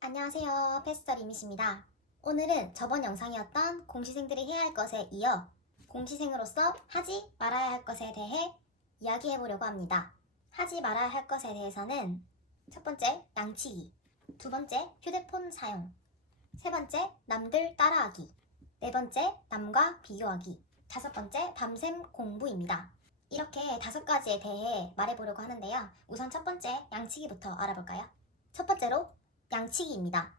안녕하세요. 패스터 리밋입니다. 오늘은 저번 영상이었던 공시생들이 해야 할 것에 이어 공시생으로서 하지 말아야 할 것에 대해 이야기해 보려고 합니다. 하지 말아야 할 것에 대해서는 첫 번째, 양치기. 두 번째, 휴대폰 사용. 세 번째, 남들 따라하기. 네 번째, 남과 비교하기. 다섯 번째, 밤샘 공부입니다. 이렇게 5가지에 대해 말해보려고 하는데요. 우선 첫 번째, 양치기부터 알아볼까요? 첫 번째로 양치기입니다.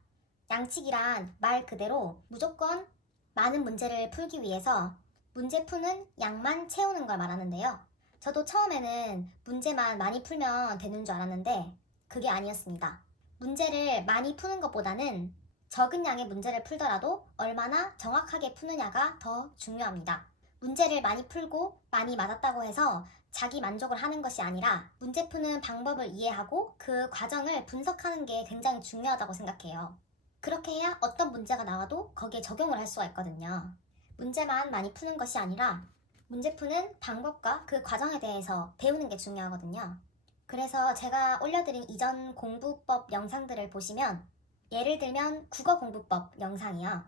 양치기란 말 그대로 무조건 많은 문제를 풀기 위해서 문제 푸는 양만 채우는 걸 말하는데요. 저도 처음에는 문제만 많이 풀면 되는 줄 알았는데 그게 아니었습니다. 문제를 많이 푸는 것보다는 적은 양의 문제를 풀더라도 얼마나 정확하게 푸느냐가 더 중요합니다. 문제를 많이 풀고 많이 맞았다고 해서 자기 만족을 하는 것이 아니라 문제 푸는 방법을 이해하고 그 과정을 분석하는 게 굉장히 중요하다고 생각해요. 그렇게 해야 어떤 문제가 나와도 거기에 적용을 할 수가 있거든요. 문제만 많이 푸는 것이 아니라 문제 푸는 방법과 그 과정에 대해서 배우는 게 중요하거든요. 그래서 제가 올려드린 이전 공부법 영상들을 보시면 예를 들면 국어공부법 영상이요.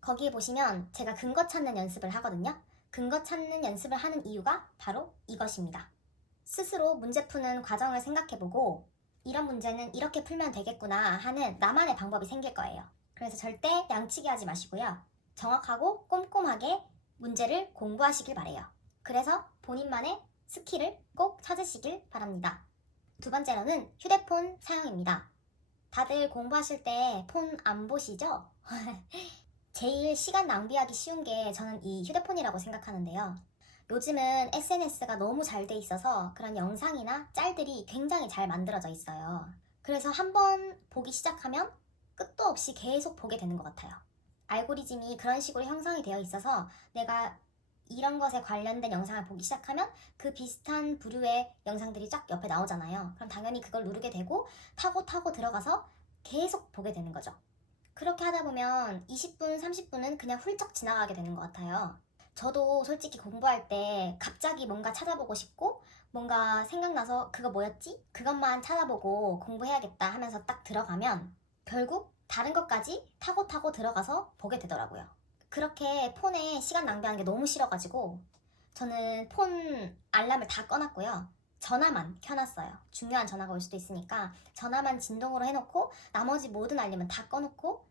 거기에 보시면 제가 근거 찾는 연습을 하거든요. 근거 찾는 연습을 하는 이유가 바로 이것입니다. 스스로 문제 푸는 과정을 생각해보고 이런 문제는 이렇게 풀면 되겠구나 하는 나만의 방법이 생길 거예요. 그래서 절대 양치기 하지 마시고요. 정확하고 꼼꼼하게 문제를 공부하시길 바래요. 그래서 본인만의 스킬을 꼭 찾으시길 바랍니다. 두 번째로는 휴대폰 사용입니다. 다들 공부하실 때 폰 안 보시죠? 제일 시간 낭비하기 쉬운 게 저는 이 휴대폰이라고 생각하는데요. 요즘은 SNS가 너무 잘 돼 있어서 그런 영상이나 짤들이 굉장히 잘 만들어져 있어요. 그래서 한번 보기 시작하면 끝도 없이 계속 보게 되는 것 같아요. 알고리즘이 그런 식으로 형성이 되어 있어서 내가 이런 것에 관련된 영상을 보기 시작하면 그 비슷한 부류의 영상들이 쫙 옆에 나오잖아요. 그럼 당연히 그걸 누르게 되고 타고 들어가서 계속 보게 되는 거죠. 그렇게 하다 보면 20분, 30분은 그냥 훌쩍 지나가게 되는 것 같아요. 저도 솔직히 공부할 때 갑자기 뭔가 찾아보고 싶고 뭔가 생각나서 그거 뭐였지? 그것만 찾아보고 공부해야겠다 하면서 딱 들어가면 결국 다른 것까지 타고 들어가서 보게 되더라고요. 그렇게 폰에 시간 낭비하는 게 너무 싫어가지고 저는 폰 알람을 다 꺼놨고요. 전화만 켜놨어요. 중요한 전화가 올 수도 있으니까 전화만 진동으로 해놓고 나머지 모든 알림은 다 꺼놓고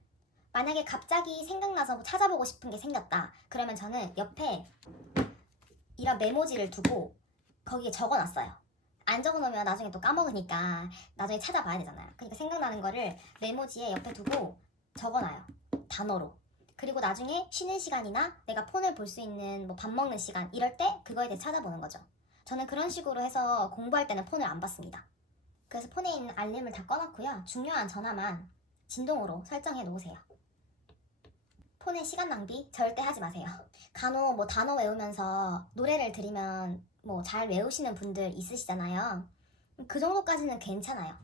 만약에 갑자기 생각나서 찾아보고 싶은 게 생겼다. 그러면 저는 옆에 이런 메모지를 두고 거기에 적어놨어요. 안 적어놓으면 나중에 또 까먹으니까 나중에 찾아봐야 되잖아요. 그러니까 생각나는 거를 메모지에 옆에 두고 적어놔요. 단어로. 그리고 나중에 쉬는 시간이나 내가 폰을 볼 수 있는 뭐 밥 먹는 시간 이럴 때 그거에 대해 찾아보는 거죠. 저는 그런 식으로 해서 공부할 때는 폰을 안 받습니다. 그래서 폰에 있는 알림을 다 꺼놓고요. 중요한 전화만 진동으로 설정해 놓으세요. 폰에 시간 낭비 절대 하지 마세요. 간혹 뭐 단어 외우면서 노래를 들으면 뭐 잘 외우시는 분들 있으시잖아요. 그 정도까지는 괜찮아요.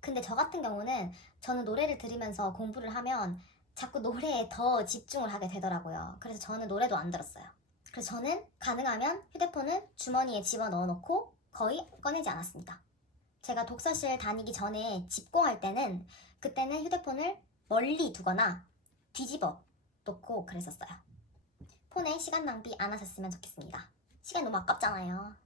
근데 저 같은 경우는 저는 노래를 들으면서 공부를 하면 자꾸 노래에 더 집중을 하게 되더라고요. 그래서 저는 노래도 안 들었어요. 그래서 저는 가능하면 휴대폰을 주머니에 집어넣어 놓고 거의 꺼내지 않았습니다. 제가 독서실 다니기 전에 집공할 때는 그때는 휴대폰을 멀리 두거나 뒤집어 놓고 그랬었어요. 폰에 시간 낭비 안 하셨으면 좋겠습니다. 시간이 너무 아깝잖아요.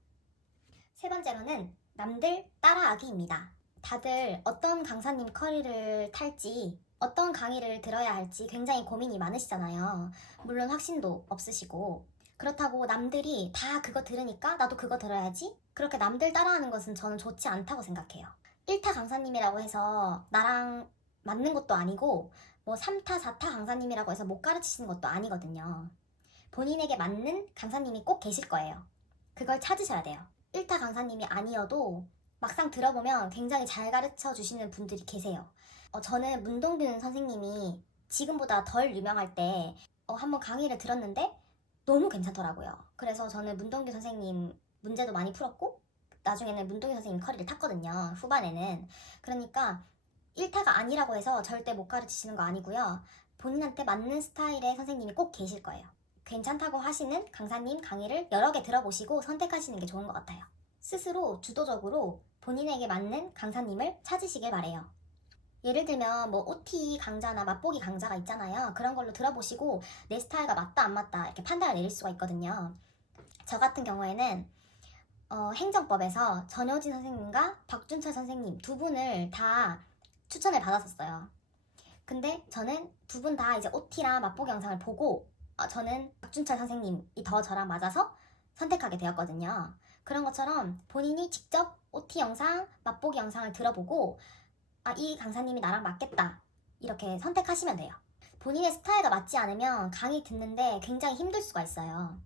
세 번째로는 남들 따라하기입니다. 다들 어떤 강사님 커리를 탈지 어떤 강의를 들어야 할지 굉장히 고민이 많으시잖아요. 물론 확신도 없으시고 그렇다고 남들이 다 그거 들으니까 나도 그거 들어야지 그렇게 남들 따라하는 것은 저는 좋지 않다고 생각해요. 1타 강사님이라고 해서 나랑 맞는 것도 아니고 뭐 3타, 4타 강사님이라고 해서 못 가르치시는 것도 아니거든요. 본인에게 맞는 강사님이 꼭 계실 거예요. 그걸 찾으셔야 돼요. 1타 강사님이 아니어도 막상 들어보면 굉장히 잘 가르쳐 주시는 분들이 계세요. 저는 문동균 선생님이 지금보다 덜 유명할 때 한번 강의를 들었는데 너무 괜찮더라고요. 그래서 저는 문동균 선생님 문제도 많이 풀었고 나중에는 문동균 선생님 커리를 탔거든요. 후반에는. 그러니까 1타가 아니라고 해서 절대 못 가르치시는 거 아니고요. 본인한테 맞는 스타일의 선생님이 꼭 계실 거예요. 괜찮다고 하시는 강사님 강의를 여러 개 들어보시고 선택하시는 게 좋은 것 같아요. 스스로 주도적으로 본인에게 맞는 강사님을 찾으시길 바래요. 예를 들면 뭐 OT 강좌나 맛보기 강좌가 있잖아요. 그런 걸로 들어보시고 내 스타일과 맞다 안 맞다 이렇게 판단을 내릴 수가 있거든요. 저 같은 경우에는 행정법에서 전효진 선생님과 박준철 선생님 두 분을 다 추천을 받았었어요. 근데 저는 두 분 다 이제 OT랑 맛보기 영상을 보고 저는 박준철 선생님이 더 저랑 맞아서 선택하게 되었거든요. 그런 것처럼 본인이 직접 OT 영상, 맛보기 영상을 들어보고 이 강사님이 나랑 맞겠다 이렇게 선택하시면 돼요. 본인의 스타일과 맞지 않으면 강의 듣는데 굉장히 힘들 수가 있어요.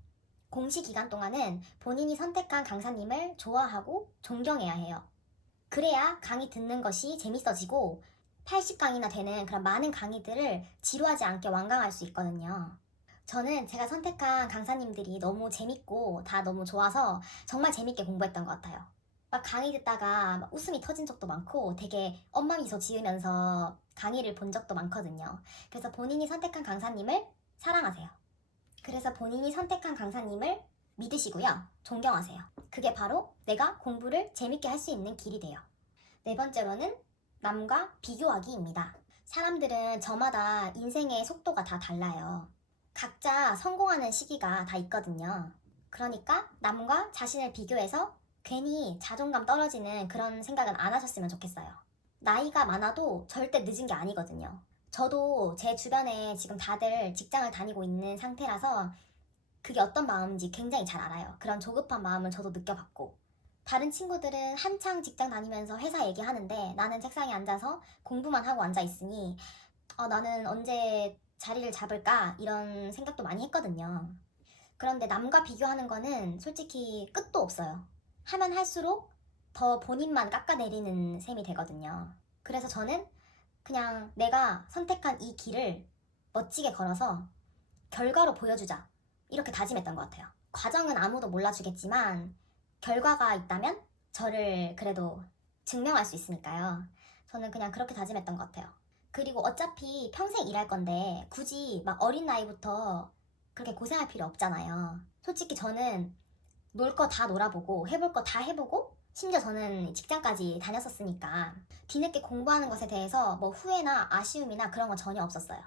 공시 기간 동안은 본인이 선택한 강사님을 좋아하고 존경해야 해요. 그래야 강의 듣는 것이 재밌어지고 80강이나 되는 그런 많은 강의들을 지루하지 않게 완강할 수 있거든요. 저는 제가 선택한 강사님들이 너무 재밌고 다 너무 좋아서 정말 재밌게 공부했던 것 같아요. 막 강의 듣다가 막 웃음이 터진 적도 많고 되게 엄마 미소 지으면서 강의를 본 적도 많거든요. 그래서 본인이 선택한 강사님을 사랑하세요. 그래서 본인이 선택한 강사님을 믿으시고요. 존경하세요. 그게 바로 내가 공부를 재밌게 할 수 있는 길이 돼요. 네 번째로는 남과 비교하기입니다. 사람들은 저마다 인생의 속도가 다 달라요. 각자 성공하는 시기가 다 있거든요. 그러니까 남과 자신을 비교해서 괜히 자존감 떨어지는 그런 생각은 안 하셨으면 좋겠어요. 나이가 많아도 절대 늦은 게 아니거든요. 저도 제 주변에 지금 다들 직장을 다니고 있는 상태라서 그게 어떤 마음인지 굉장히 잘 알아요. 그런 조급한 마음을 저도 느껴봤고. 다른 친구들은 한창 직장 다니면서 회사 얘기하는데 나는 책상에 앉아서 공부만 하고 앉아 있으니 나는 언제 자리를 잡을까 이런 생각도 많이 했거든요. 그런데 남과 비교하는 거는 솔직히 끝도 없어요. 하면 할수록 더 본인만 깎아내리는 셈이 되거든요. 그래서 저는 그냥 내가 선택한 이 길을 멋지게 걸어서 결과로 보여주자 이렇게 다짐했던 것 같아요. 과정은 아무도 몰라주겠지만 결과가 있다면 저를 그래도 증명할 수 있으니까요. 저는 그냥 그렇게 다짐했던 것 같아요. 그리고 어차피 평생 일할 건데 굳이 막 어린 나이부터 그렇게 고생할 필요 없잖아요. 솔직히 저는 놀 거 다 놀아보고 해볼 거 다 해보고 심지어 저는 직장까지 다녔었으니까 뒤늦게 공부하는 것에 대해서 뭐 후회나 아쉬움이나 그런 건 전혀 없었어요.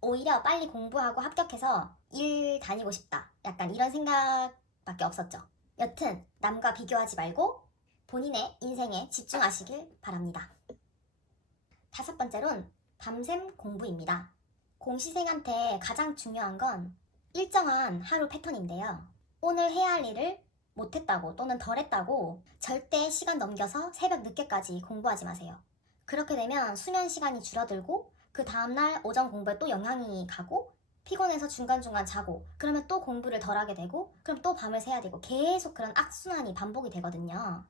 오히려 빨리 공부하고 합격해서 일 다니고 싶다. 약간 이런 생각밖에 없었죠. 여튼 남과 비교하지 말고 본인의 인생에 집중하시길 바랍니다. 다섯 번째론 밤샘 공부입니다. 공시생한테 가장 중요한 건 일정한 하루 패턴인데요. 오늘 해야 할 일을 못했다고 또는 덜 했다고 절대 시간 넘겨서 새벽 늦게까지 공부하지 마세요. 그렇게 되면 수면 시간이 줄어들고 그 다음날 오전 공부에 또 영향이 가고 피곤해서 중간중간 자고 그러면 또 공부를 덜 하게 되고 그럼 또 밤을 새야 되고 계속 그런 악순환이 반복이 되거든요.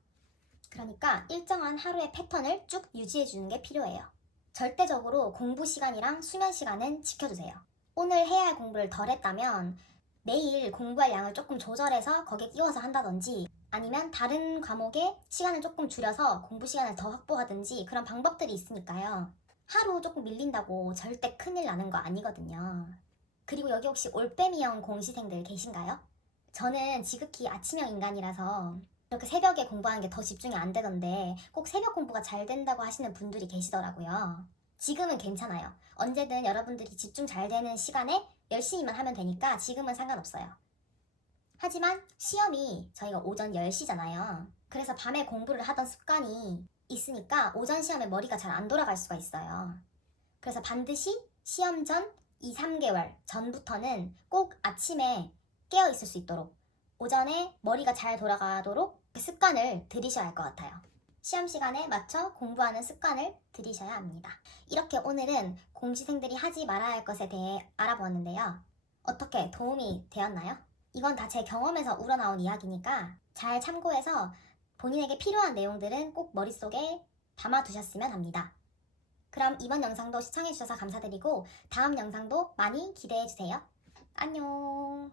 그러니까 일정한 하루의 패턴을 쭉 유지해 주는 게 필요해요. 절대적으로 공부 시간이랑 수면 시간은 지켜주세요. 오늘 해야 할 공부를 덜 했다면 내일 공부할 양을 조금 조절해서 거기에 끼워서 한다든지 아니면 다른 과목에 시간을 조금 줄여서 공부 시간을 더 확보하든지 그런 방법들이 있으니까요. 하루 조금 밀린다고 절대 큰일 나는 거 아니거든요. 그리고 여기 혹시 올빼미형 공시생들 계신가요? 저는 지극히 아침형 인간이라서 이렇게 새벽에 공부하는 게 더 집중이 안 되던데 꼭 새벽 공부가 잘 된다고 하시는 분들이 계시더라고요. 지금은 괜찮아요. 언제든 여러분들이 집중 잘 되는 시간에 열심히만 하면 되니까 지금은 상관없어요. 하지만 시험이 저희가 오전 10시잖아요. 그래서 밤에 공부를 하던 습관이 있으니까 오전 시험에 머리가 잘 안 돌아갈 수가 있어요. 그래서 반드시 시험 전 2, 3개월 전부터는 꼭 아침에 깨어 있을 수 있도록 오전에 머리가 잘 돌아가도록 습관을 들이셔야 할 것 같아요. 시험 시간에 맞춰 공부하는 습관을 들이셔야 합니다. 이렇게 오늘은 공시생들이 하지 말아야 할 것에 대해 알아보았는데요. 어떻게 도움이 되었나요? 이건 다 제 경험에서 우러나온 이야기니까 잘 참고해서 본인에게 필요한 내용들은 꼭 머릿속에 담아두셨으면 합니다. 그럼 이번 영상도 시청해주셔서 감사드리고 다음 영상도 많이 기대해주세요. 안녕.